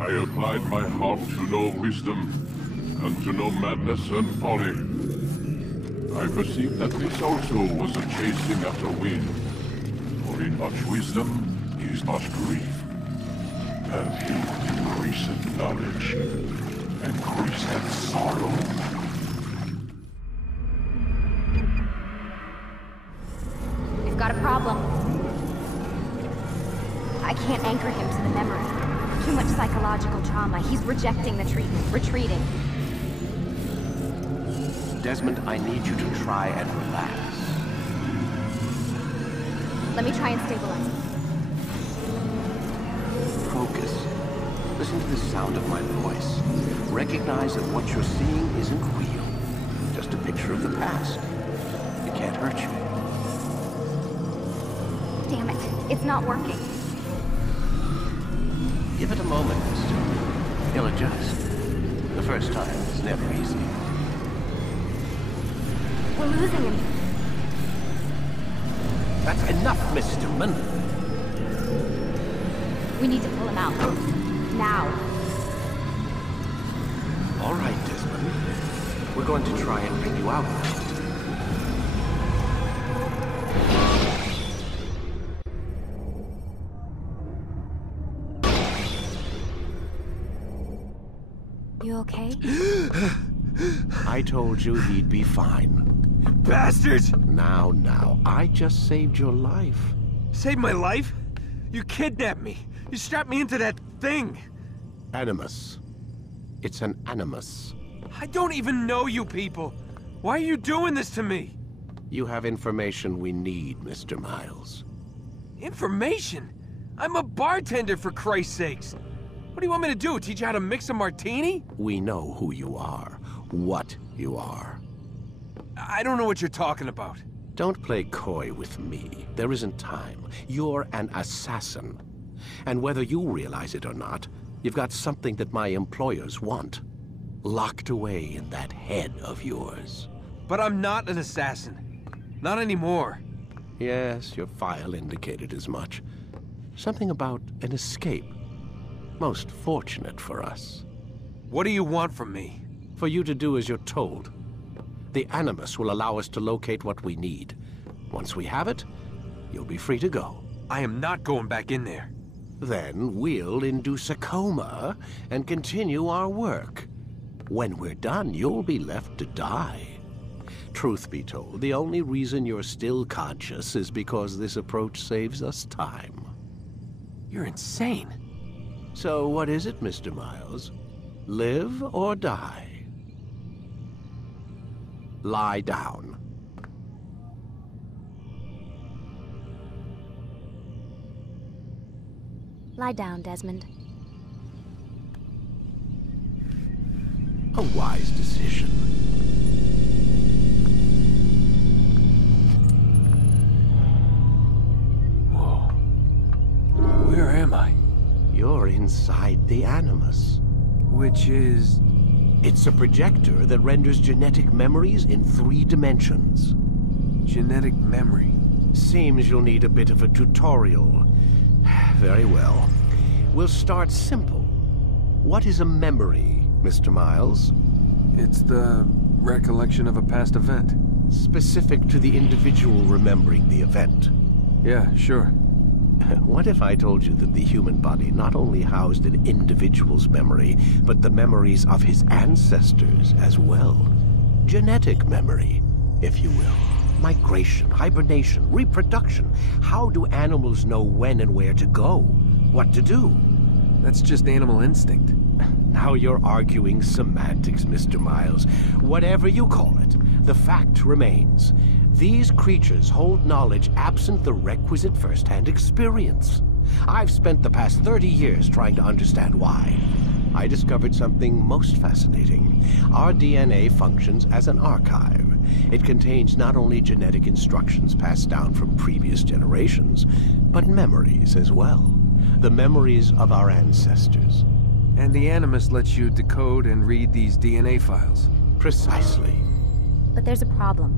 I applied my heart to know wisdom, and to know madness and folly. I perceived that this also was a chasing after wind. For in much wisdom is much grief. And he increaseth knowledge, increaseth sorrow. We've got a problem. I can't anchor him to the memory. Too much psychological trauma. He's rejecting the treatment, retreating. Desmond, I need you to try and relax. Let me try and stabilize him. Focus. Listen to the sound of my voice. Recognize that what you're seeing isn't real. Just a picture of the past. It can't hurt you. Damn it. It's not working. Give it a moment, mister. He'll adjust. The first time is never easy. We're losing him. That's enough, Mr. Mann. We need to pull him out. Now. All right, Desmond. We're going to try and bring you out now. You okay? I told you he'd be fine. Bastards! Now, I just saved your life. Saved my life? You kidnapped me. You strapped me into that thing. Animus. It's an animus. I don't even know you people. Why are you doing this to me? You have information we need, Mr. Miles. Information? I'm a bartender, for Christ's sakes. What do you want me to do? Teach you how to mix a martini? We know who you are, what you are. I don't know what you're talking about. Don't play coy with me. There isn't time. You're an assassin. And whether you realize it or not, you've got something that my employers want. Locked away in that head of yours. But I'm not an assassin. Not anymore. Yes, your file indicated as much. Something about an escape. Most fortunate for us. What do you want from me? For you to do as you're told. The Animus will allow us to locate what we need. Once we have it, you'll be free to go. I am not going back in there. Then we'll induce a coma and continue our work. When we're done, you'll be left to die. Truth be told, the only reason you're still conscious is because this approach saves us time. You're insane. So what is it, Mr. Miles? Live or die? Lie down. Lie down, Desmond. A wise decision. Whoa. Where am I? You're inside the Animus. Which is... It's a projector that renders genetic memories in 3 dimensions. Genetic memory. Seems you'll need a bit of a tutorial. Very well. We'll start simple. What is a memory, Mr. Miles? It's the recollection of a past event. Specific to the individual remembering the event. Yeah, sure. What if I told you that the human body not only housed an individual's memory, but the memories of his ancestors as well? Genetic memory, if you will. Migration, hibernation, reproduction. How do animals know when and where to go? What to do? That's just animal instinct. Now you're arguing semantics, Mr. Miles. Whatever you call it, the fact remains. These creatures hold knowledge absent the requisite first-hand experience. I've spent the past 30 years trying to understand why. I discovered something most fascinating. Our DNA functions as an archive. It contains not only genetic instructions passed down from previous generations, but memories as well. The memories of our ancestors. And the Animus lets you decode and read these DNA files. Precisely. But there's a problem.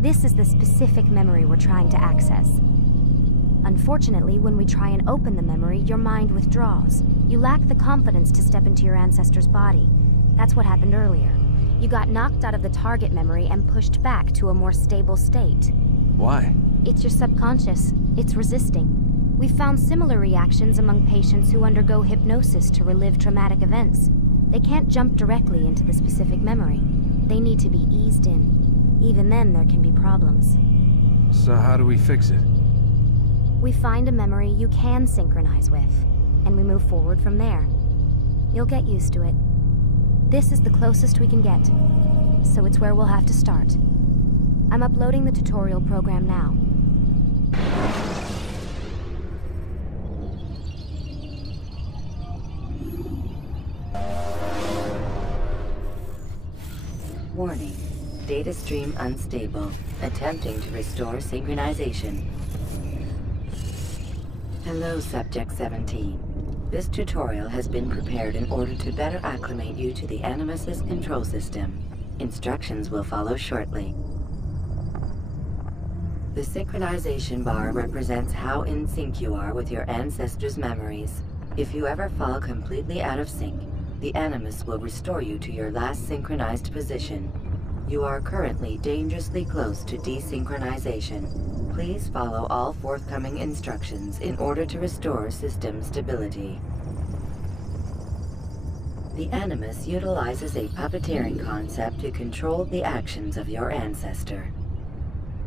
This is the specific memory we're trying to access. Unfortunately, when we try and open the memory, your mind withdraws. You lack the confidence to step into your ancestor's body. That's what happened earlier. You got knocked out of the target memory and pushed back to a more stable state. Why? It's your subconscious. It's resisting. We've found similar reactions among patients who undergo hypnosis to relive traumatic events. They can't jump directly into the specific memory. They need to be eased in. Even then, there can be problems. So how do we fix it? We find a memory you can synchronize with, and we move forward from there. You'll get used to it. This is the closest we can get, so it's where we'll have to start. I'm uploading the tutorial program now. Warning. Data stream unstable. Attempting to restore synchronization. Hello, Subject 17. This tutorial has been prepared in order to better acclimate you to the Animus's control system. Instructions will follow shortly. The synchronization bar represents how in sync you are with your ancestors' memories. If you ever fall completely out of sync, the Animus will restore you to your last synchronized position. You are currently dangerously close to desynchronization. Please follow all forthcoming instructions in order to restore system stability. The Animus utilizes a puppeteering concept to control the actions of your ancestor.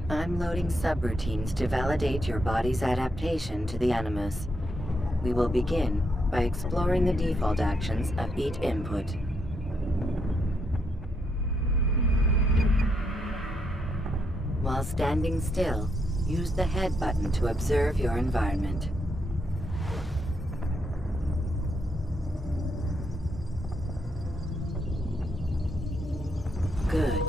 I'm loading subroutines to validate your body's adaptation to the Animus. We will begin by exploring the default actions of each input. While standing still, use the head button to observe your environment. Good.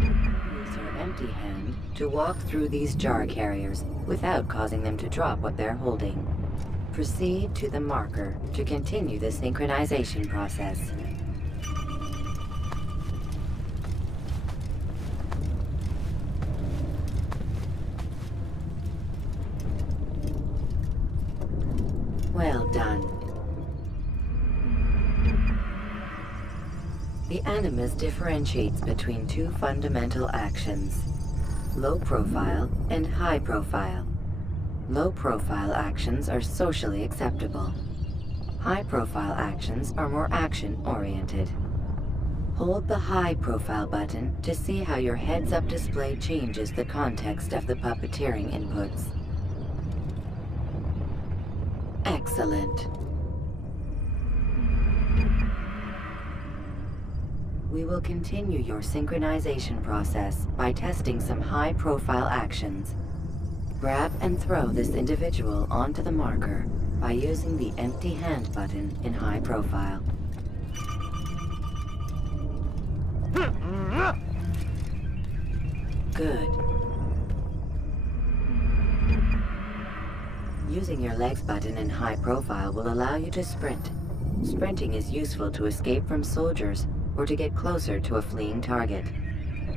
Use your empty hand to walk through these jar carriers without causing them to drop what they're holding. Proceed to the marker to continue the synchronization process. Well done. The Animus differentiates between two fundamental actions: low profile and high profile. Low profile actions are socially acceptable. High profile actions are more action-oriented. Hold the high profile button to see how your heads-up display changes the context of the puppeteering inputs. Excellent. We will continue your synchronization process by testing some high-profile actions. Grab and throw this individual onto the marker by using the empty hand button in high profile. Good. Using your legs button in high profile will allow you to sprint. Sprinting is useful to escape from soldiers or to get closer to a fleeing target.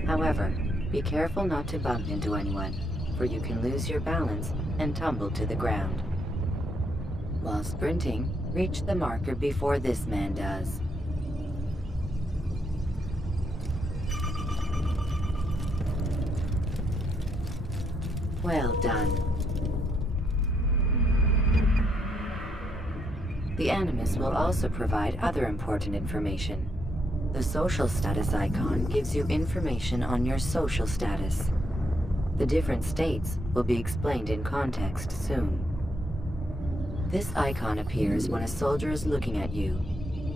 However, be careful not to bump into anyone, for you can lose your balance and tumble to the ground. While sprinting, reach the marker before this man does. Well done. The Animus will also provide other important information. The social status icon gives you information on your social status. The different states will be explained in context soon. This icon appears when a soldier is looking at you.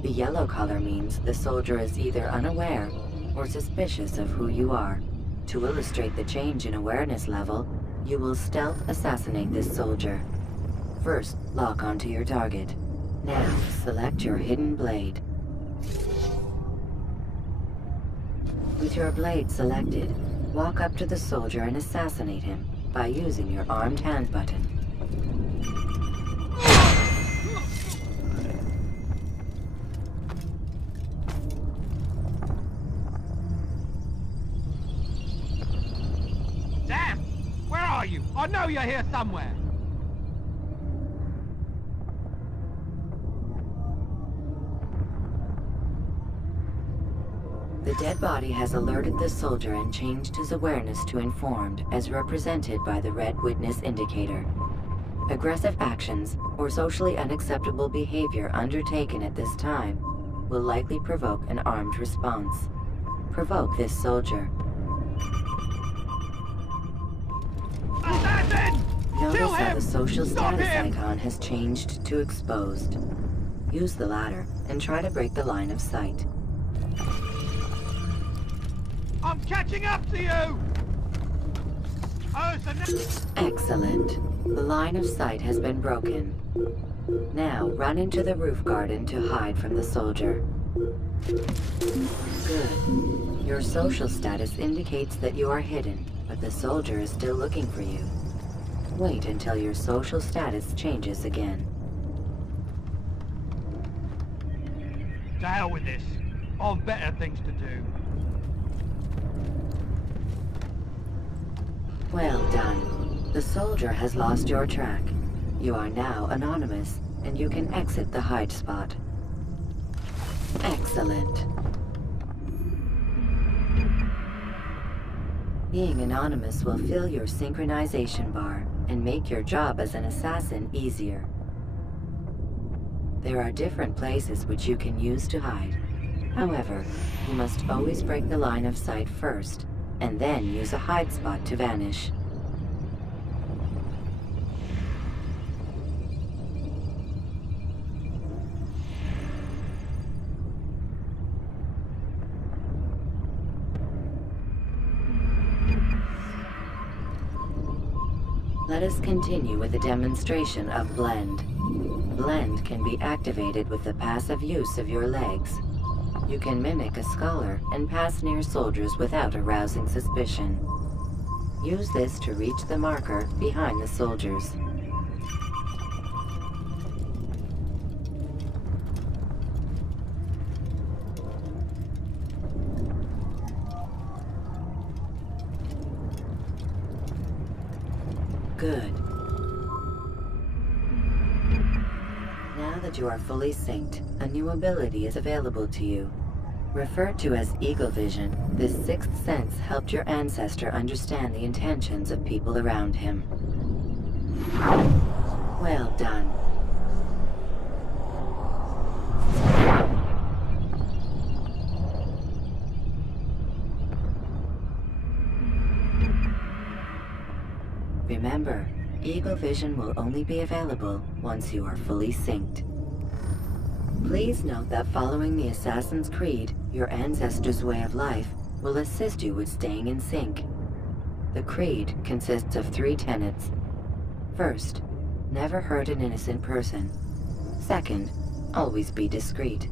The yellow color means the soldier is either unaware or suspicious of who you are. To illustrate the change in awareness level, you will stealth assassinate this soldier. First, lock onto your target. Now, select your hidden blade. With your blade selected, walk up to the soldier and assassinate him by using your armed hand button. Damn! Where are you? I know you're here somewhere. The dead body has alerted the soldier and changed his awareness to informed, as represented by the red witness indicator. Aggressive actions or socially unacceptable behavior undertaken at this time will likely provoke an armed response. Provoke this soldier. Notice how the social status icon has changed to exposed. Use the ladder and try to break the line of sight. I'm catching up to you! Excellent. The line of sight has been broken. Now run into the roof garden to hide from the soldier. Good. Your social status indicates that you are hidden, but the soldier is still looking for you. Wait until your social status changes again. To hell with this. I've better things to do. Well done. The soldier has lost your track. You are now anonymous, and you can exit the hide spot. Excellent. Being anonymous will fill your synchronization bar and make your job as an assassin easier. There are different places which you can use to hide. However, you must always break the line of sight first, and then use a hide spot to vanish. Let us continue with a demonstration of Blend. Blend can be activated with the passive use of your legs. You can mimic a scholar and pass near soldiers without arousing suspicion. Use this to reach the marker behind the soldiers. Good. Now that you are fully synced, a new ability is available to you. Referred to as Eagle Vision, this sixth sense helped your ancestor understand the intentions of people around him. Well done. Remember, Eagle Vision will only be available once you are fully synced. Please note that following the Assassin's Creed, your ancestors' way of life will assist you with staying in sync. The Creed consists of 3 tenets. First, never hurt an innocent person. Second, always be discreet.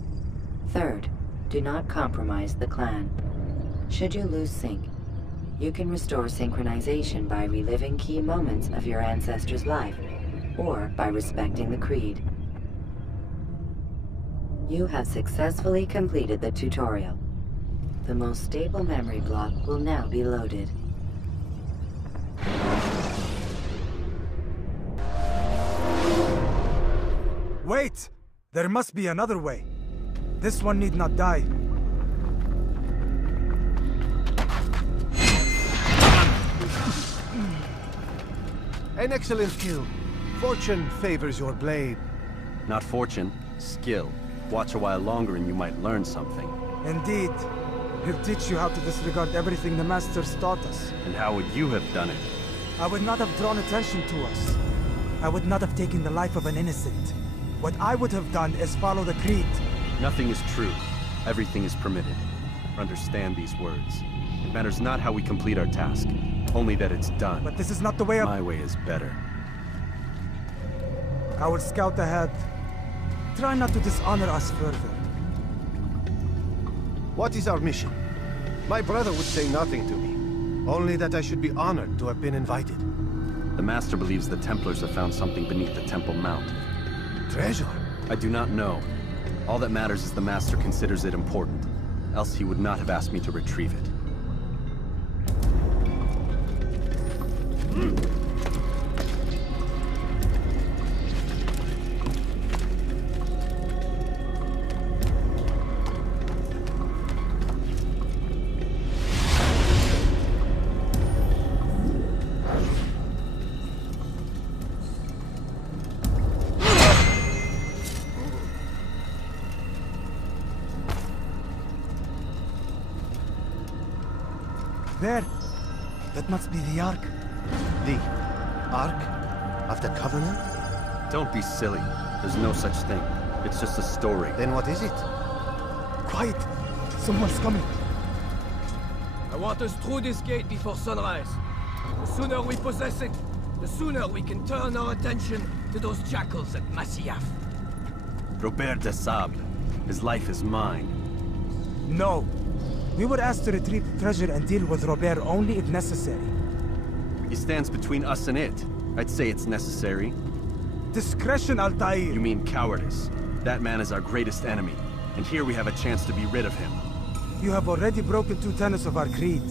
Third, do not compromise the clan. Should you lose sync, you can restore synchronization by reliving key moments of your ancestor's life, or by respecting the Creed. You have successfully completed the tutorial. The most stable memory block will now be loaded. Wait! There must be another way. This one need not die. An excellent kill. Fortune favors your blade. Not fortune, skill. Watch a while longer and you might learn something. Indeed. He'll teach you how to disregard everything the Masters taught us. And how would you have done it? I would not have drawn attention to us. I would not have taken the life of an innocent. What I would have done is follow the Creed. Nothing is true. Everything is permitted. Understand these words. It matters not how we complete our task, only that it's done. But this is not the way of... My way is better. I will scout ahead. Try not to dishonor us further. What is our mission? My brother would say nothing to me. Only that I should be honored to have been invited. The Master believes the Templars have found something beneath the Temple Mount. Treasure? I do not know. All that matters is the Master considers it important. Else he would not have asked me to retrieve it. There. That must be the Ark. The Ark of the Covenant? Don't be silly. There's no such thing. It's just a story. Then what is it? Quiet! Someone's coming. I want us through this gate before sunrise. The sooner we possess it, the sooner we can turn our attention to those jackals at Masyaf. Robert de Sable. His life is mine. No. We were asked to retrieve the treasure and deal with Robert only if necessary. He stands between us and it. I'd say it's necessary. Discretion, Altair! You mean cowardice. That man is our greatest enemy, and here we have a chance to be rid of him. You have already broken 2 tenets of our creed.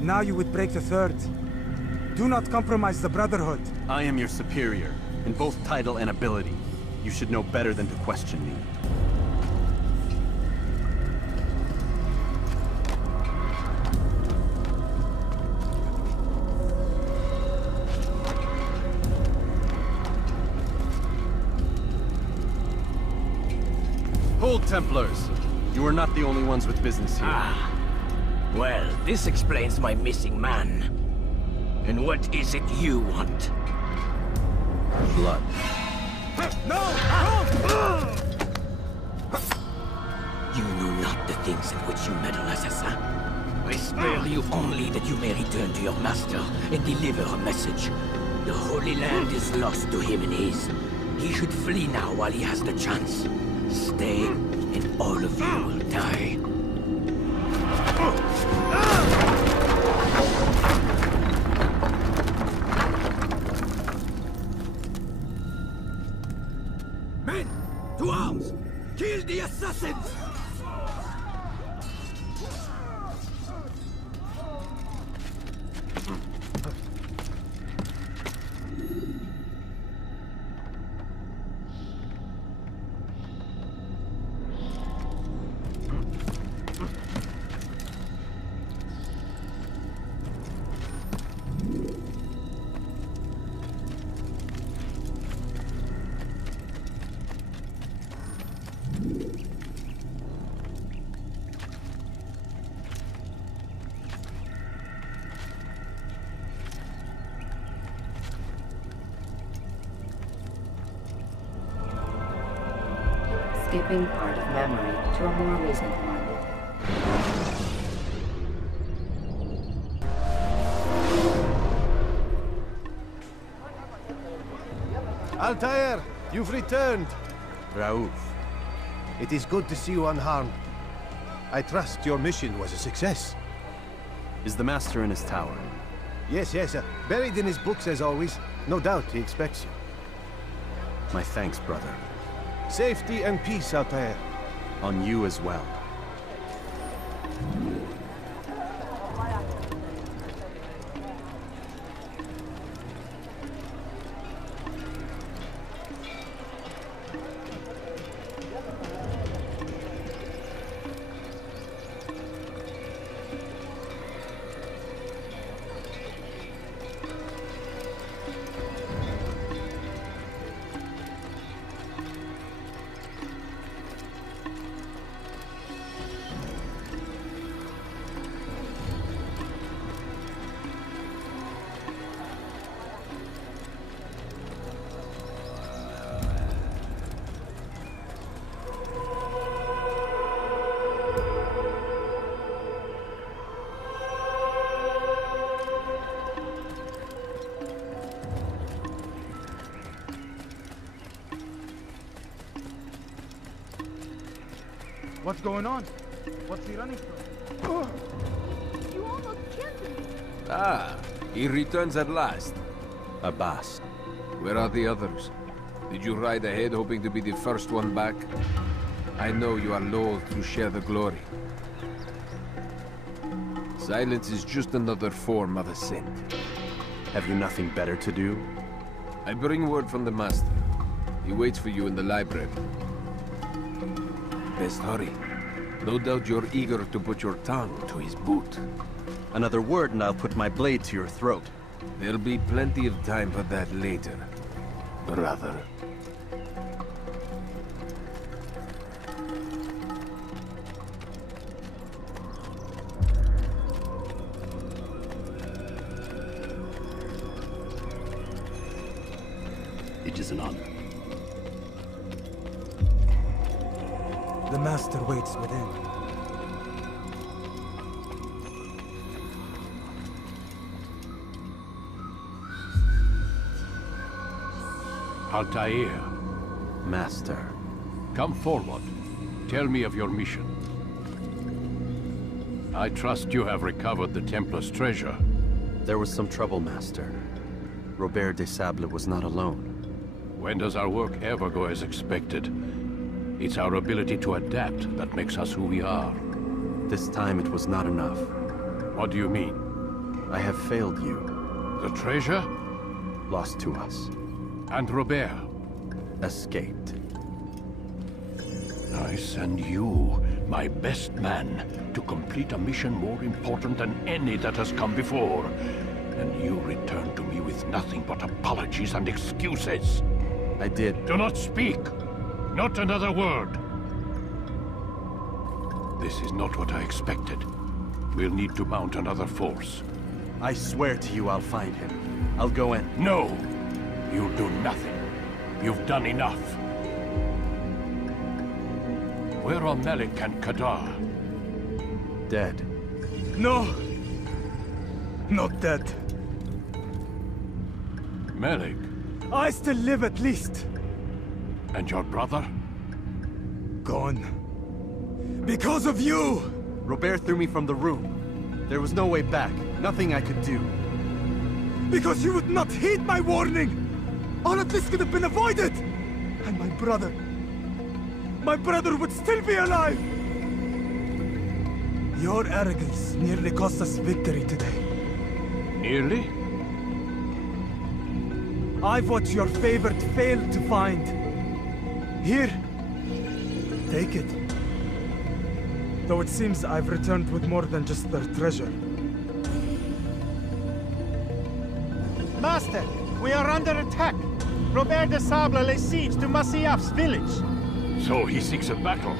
Now you would break the 3rd. Do not compromise the Brotherhood. I am your superior, in both title and ability. You should know better than to question me. Hold, Templars! You are not the only ones with business here. Ah. Well, this explains my missing man. And what is it you want? Blood. No! You know not the things in which you meddle, assassin. I spare you only that you may return to your master and deliver a message. The Holy Land is lost to him and his. He should flee now while he has the chance. Stay, and all of you will die. Men, to arms! Kill the assassins! Skipping part of memory to a more recent one. Altair, you've returned. Raouf. It is good to see you unharmed. I trust your mission was a success. Is the Master in his tower? Yes, buried in his books as always. No doubt he expects you. My thanks, brother. Safety and peace, Altair. On you as well. What's going on? What's he running from? You almost killed me. Ah, he returns at last. Abbas. Where are the others? Did you ride ahead hoping to be the first one back? I know you are loath to share the glory. Silence is just another form of assent. Have you nothing better to do? I bring word from the Master. He waits for you in the library. Best hurry. No doubt you're eager to put your tongue to his boot. Another word and I'll put my blade to your throat. There'll be plenty of time for that later, brother. is an honor. The Master waits within. Altair, Master. come forward. Tell me of your mission. I trust you have recovered the Templar's treasure. There was some trouble, Master. Robert de Sable was not alone. When does our work ever go as expected? It's our ability to adapt that makes us who we are. This time it was not enough. What do you mean? I have failed you. The treasure? Lost to us. And Robert? Escaped. I send you, my best man, to complete a mission more important than any that has come before. And you return to me with nothing but apologies and excuses. I did. Do not speak! Not another word! This is not what I expected. We'll need to mount another force. I swear to you I'll find him. I'll go in. No! You'll do nothing. You've done enough. Where are Malik and Kadar? Dead. No! Not dead. Malik? I still live at least. And your brother? Gone. Because of you! Robert threw me from the room. There was no way back. Nothing I could do. Because you would not heed my warning! All of this could have been avoided! And my brother would still be alive! Your arrogance nearly cost us victory today. Nearly? I've what your favorite failed to find. Here. Take it. Though it seems I've returned with more than just their treasure. Master, we are under attack. Robert de Sable lays siege to Masyaf's village. So he seeks a battle.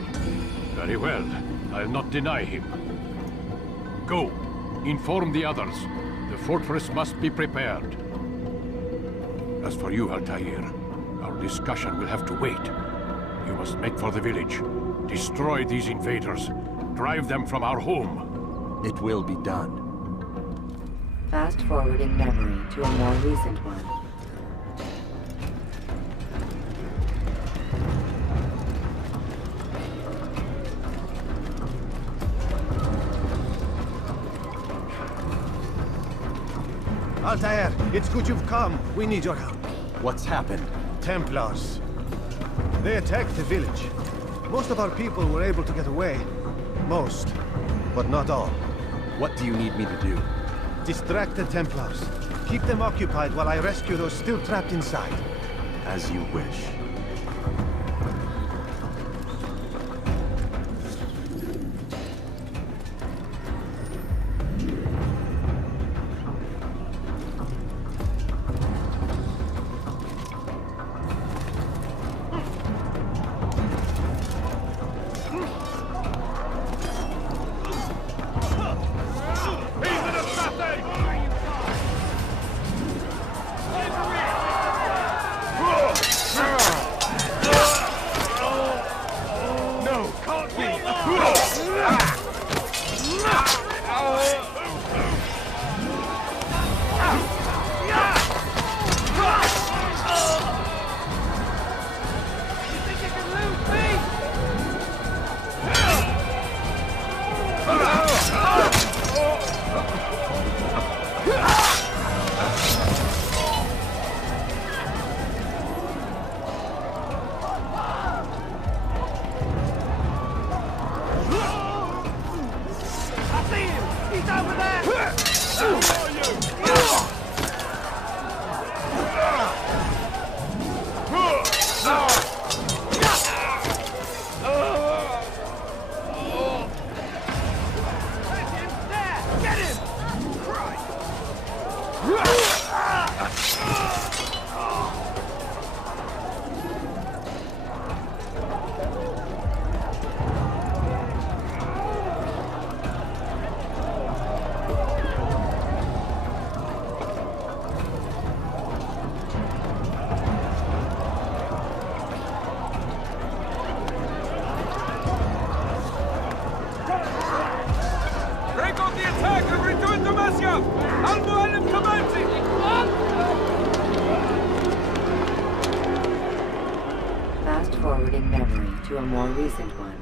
Very well. I'll not deny him. Go. Inform the others. The fortress must be prepared. As for you, Altair, our discussion will have to wait. You must make for the village. Destroy these invaders. Drive them from our home. It will be done. Fast-forwarding memory to a more recent one. Altair, it's good you've come. We need your help. What's happened? Templars. They attacked the village. Most of our people were able to get away. Most, but not all. What do you need me to do? Distract the Templars. Keep them occupied while I rescue those still trapped inside. As you wish. to a more recent one.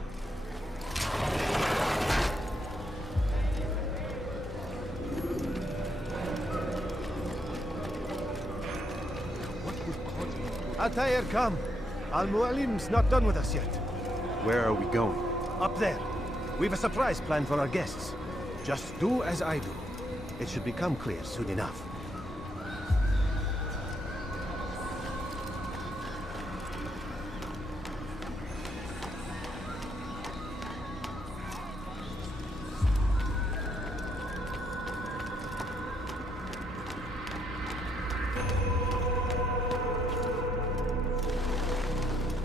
Altair, come. Al-Mu'alim's not done with us yet. Where are we going? Up there. We've a surprise planned for our guests. Just do as I do. It should become clear soon enough.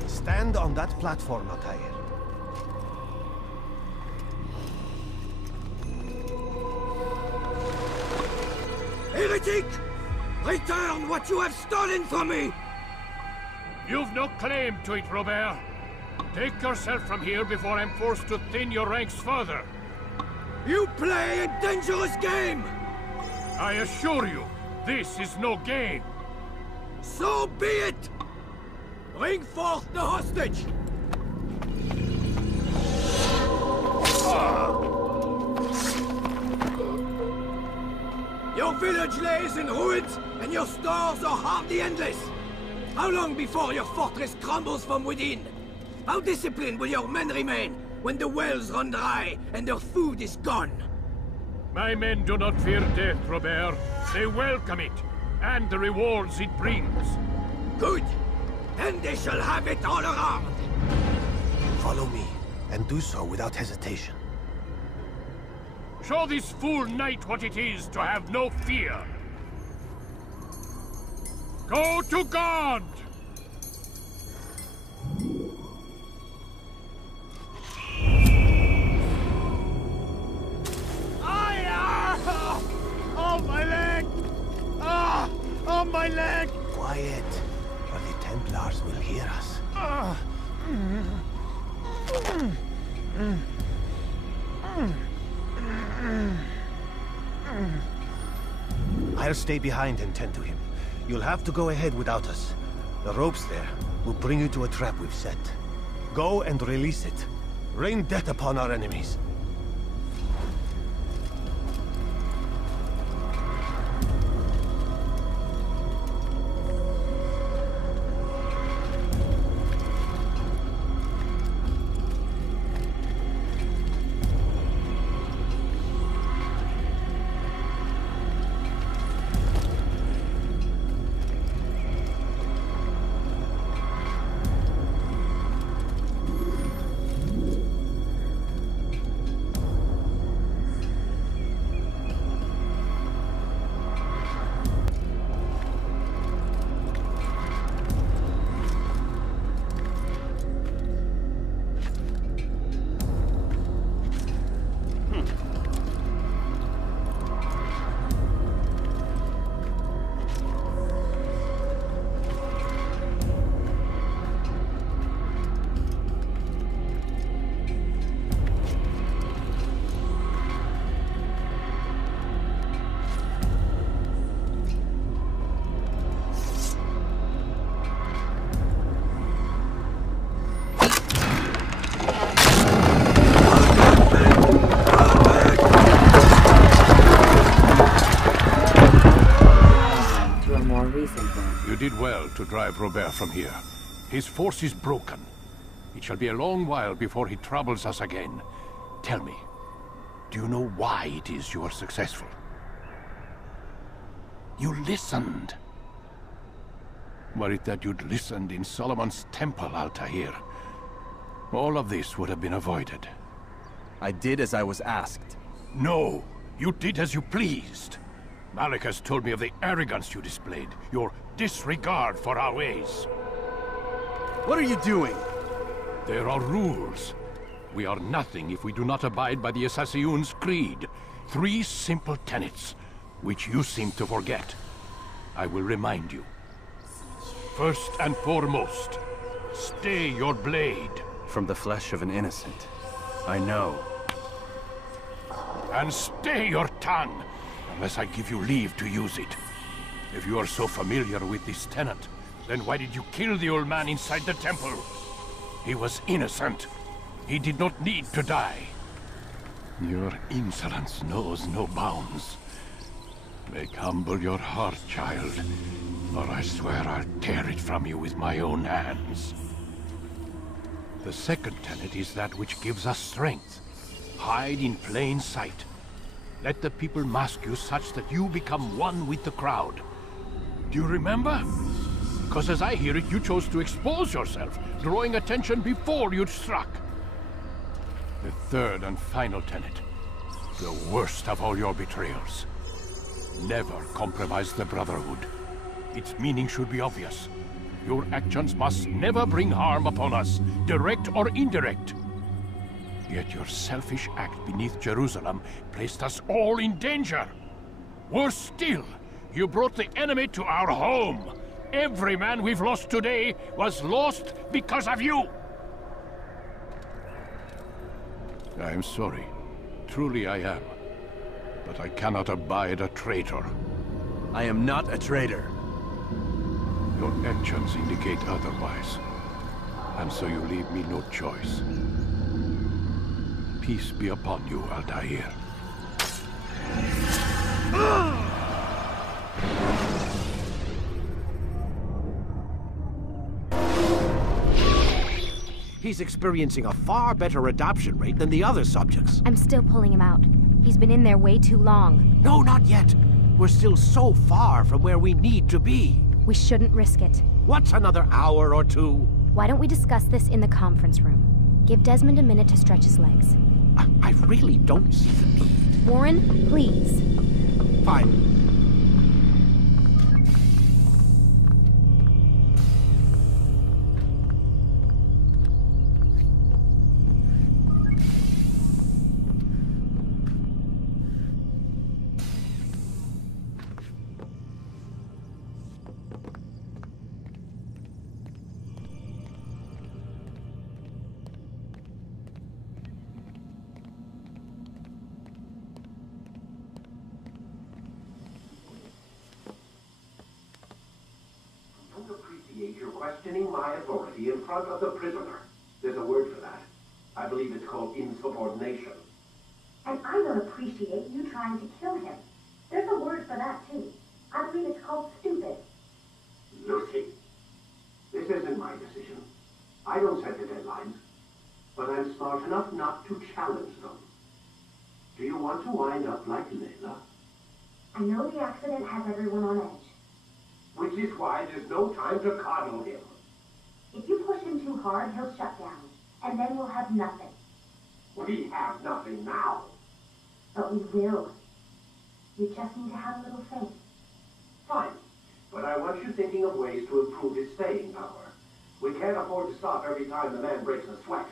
Stand on that platform, Altair. Heretic! Return what you have stolen from me! You've no claim to it, Robert. Take yourself from here before I'm forced to thin your ranks further. You play a dangerous game! I assure you, this is no game. So be it! Bring forth the hostage! Your village lays in ruins, and your stores are hardly endless. How long before your fortress crumbles from within? How disciplined will your men remain when the wells run dry and their food is gone? My men do not fear death, Robert. They welcome it, and the rewards it brings. Good. Then they shall have it all around. Follow me, and do so without hesitation. Show this fool knight what it is to have no fear. Go to God! Oh, my leg! Ah! Oh, my leg! Quiet, or the Templars will hear us. I'll stay behind and tend to him. You'll have to go ahead without us. The ropes there will bring you to a trap we've set. Go and release it. Rain death upon our enemies. You did well to drive Robert from here. His force is broken. It shall be a long while before he troubles us again. Tell me, do you know why it is you are successful? You listened. Were it that you'd listened in Solomon's temple, Altair, all of this would have been avoided. I did as I was asked. No, you did as you pleased. Malik has told me of the arrogance you displayed, your disregard for our ways. What are you doing? There are rules. We are nothing if we do not abide by the Assassin's creed. 3 simple tenets, which you seem to forget. I will remind you. First and foremost, stay your blade. From the flesh of an innocent. I know. And stay your tongue, unless I give you leave to use it. If you are so familiar with this tenet, then why did you kill the old man inside the temple? He was innocent. He did not need to die. Your insolence knows no bounds. Make humble your heart, child, or I swear I'll tear it from you with my own hands. The second tenet is that which gives us strength. Hide in plain sight. Let the people mask you such that you become one with the crowd. Do you remember? Because as I hear it, you chose to expose yourself, drawing attention before you'd struck. The third and final tenet. The worst of all your betrayals. Never compromise the Brotherhood. Its meaning should be obvious. Your actions must never bring harm upon us, direct or indirect. Yet your selfish act beneath Jerusalem placed us all in danger. Worse still, you brought the enemy to our home. Every man we've lost today was lost because of you. I am sorry. Truly I am. But I cannot abide a traitor. I am not a traitor. Your actions indicate otherwise. And so you leave me no choice. Peace be upon you, Altair. He's experiencing a far better adoption rate than the other subjects. I'm still pulling him out. He's been in there way too long. No, not yet. We're still so far from where we need to be. We shouldn't risk it. What's another hour or two? Why don't we discuss this in the conference room? Give Desmond a minute to stretch his legs. I really don't see the need. Warren, please. Fine. You're questioning my authority in front of the prisoner. There's a word for that. I believe it's called insubordination. And I don't appreciate you trying to kill him. There's a word for that, too. I believe it's called stupid. Lucy, this isn't my decision. I don't set the deadlines. But I'm smart enough not to challenge them. Do you want to wind up like Layla? I know the accident has everyone on edge. Which is why there's no time to coddle him. If you push him too hard, he'll shut down. And then we'll have nothing. We have nothing now. But we will. You just need to have a little faith. Fine. But I want you thinking of ways to improve his staying power. We can't afford to stop every time the man breaks a sweat.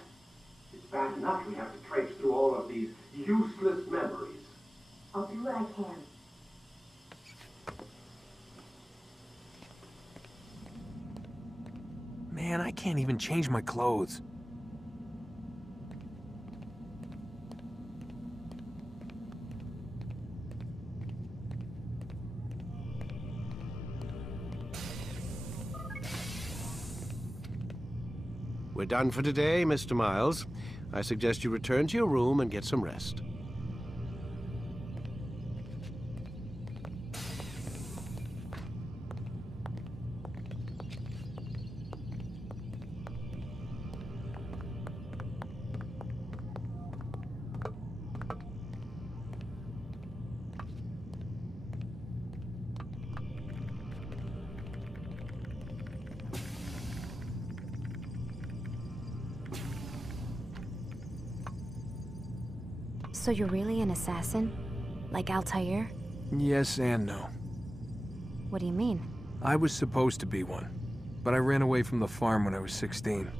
It's bad enough we have to traipse through all of these useless memories. I'll do what I can. Man, I can't even change my clothes. We're done for today, Mr. Miles. I suggest you return to your room and get some rest. So you're really an assassin? Like Altair? Yes and no. What do you mean? I was supposed to be one, but I ran away from the farm when I was 16.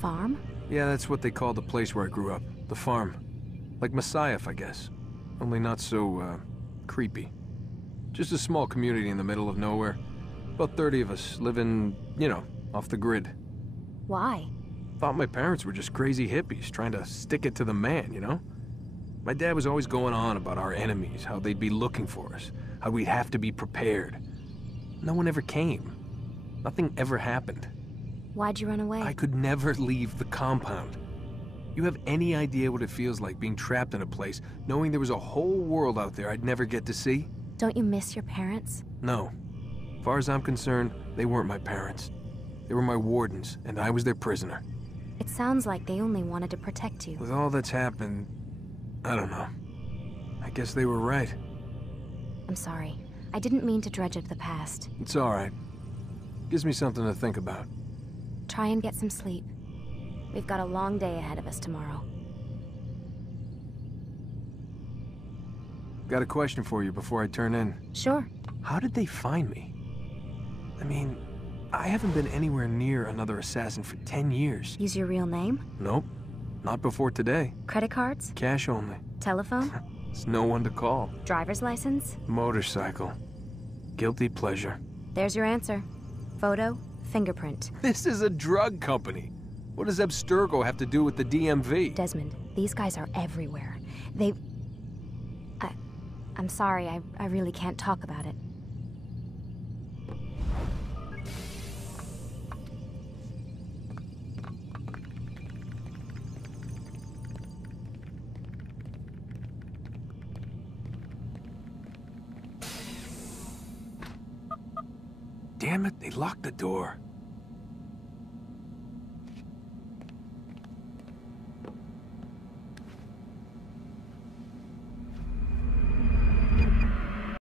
Farm? Yeah, that's what they called the place where I grew up. The farm. Like Messiah, I guess. Only not so, creepy. Just a small community in the middle of nowhere. About 30 of us living, you know, off the grid. Why? Thought my parents were just crazy hippies trying to stick it to the man, you know? My dad was always going on about our enemies, how they'd be looking for us, how we'd have to be prepared. No one ever came. Nothing ever happened. Why'd you run away? I could never leave the compound. You have any idea what it feels like being trapped in a place, knowing there was a whole world out there I'd never get to see? Don't you miss your parents? No. As far as I'm concerned, they weren't my parents. They were my wardens, and I was their prisoner. It sounds like they only wanted to protect you. With all that's happened, I don't know. I guess they were right. I'm sorry. I didn't mean to dredge up the past. It's all right. Gives me something to think about. Try and get some sleep. We've got a long day ahead of us tomorrow. Got a question for you before I turn in. Sure. How did they find me? I mean, I haven't been anywhere near another assassin for 10 years. Use your real name? Nope. Not before today. Credit cards? Cash only. Telephone? There's no one to call. Driver's license? Motorcycle. Guilty pleasure. There's your answer. Photo, fingerprint. This is a drug company. What does Abstergo have to do with the DMV? Desmond, these guys are everywhere. I'm sorry, I really can't talk about it. Damn it, they locked the door.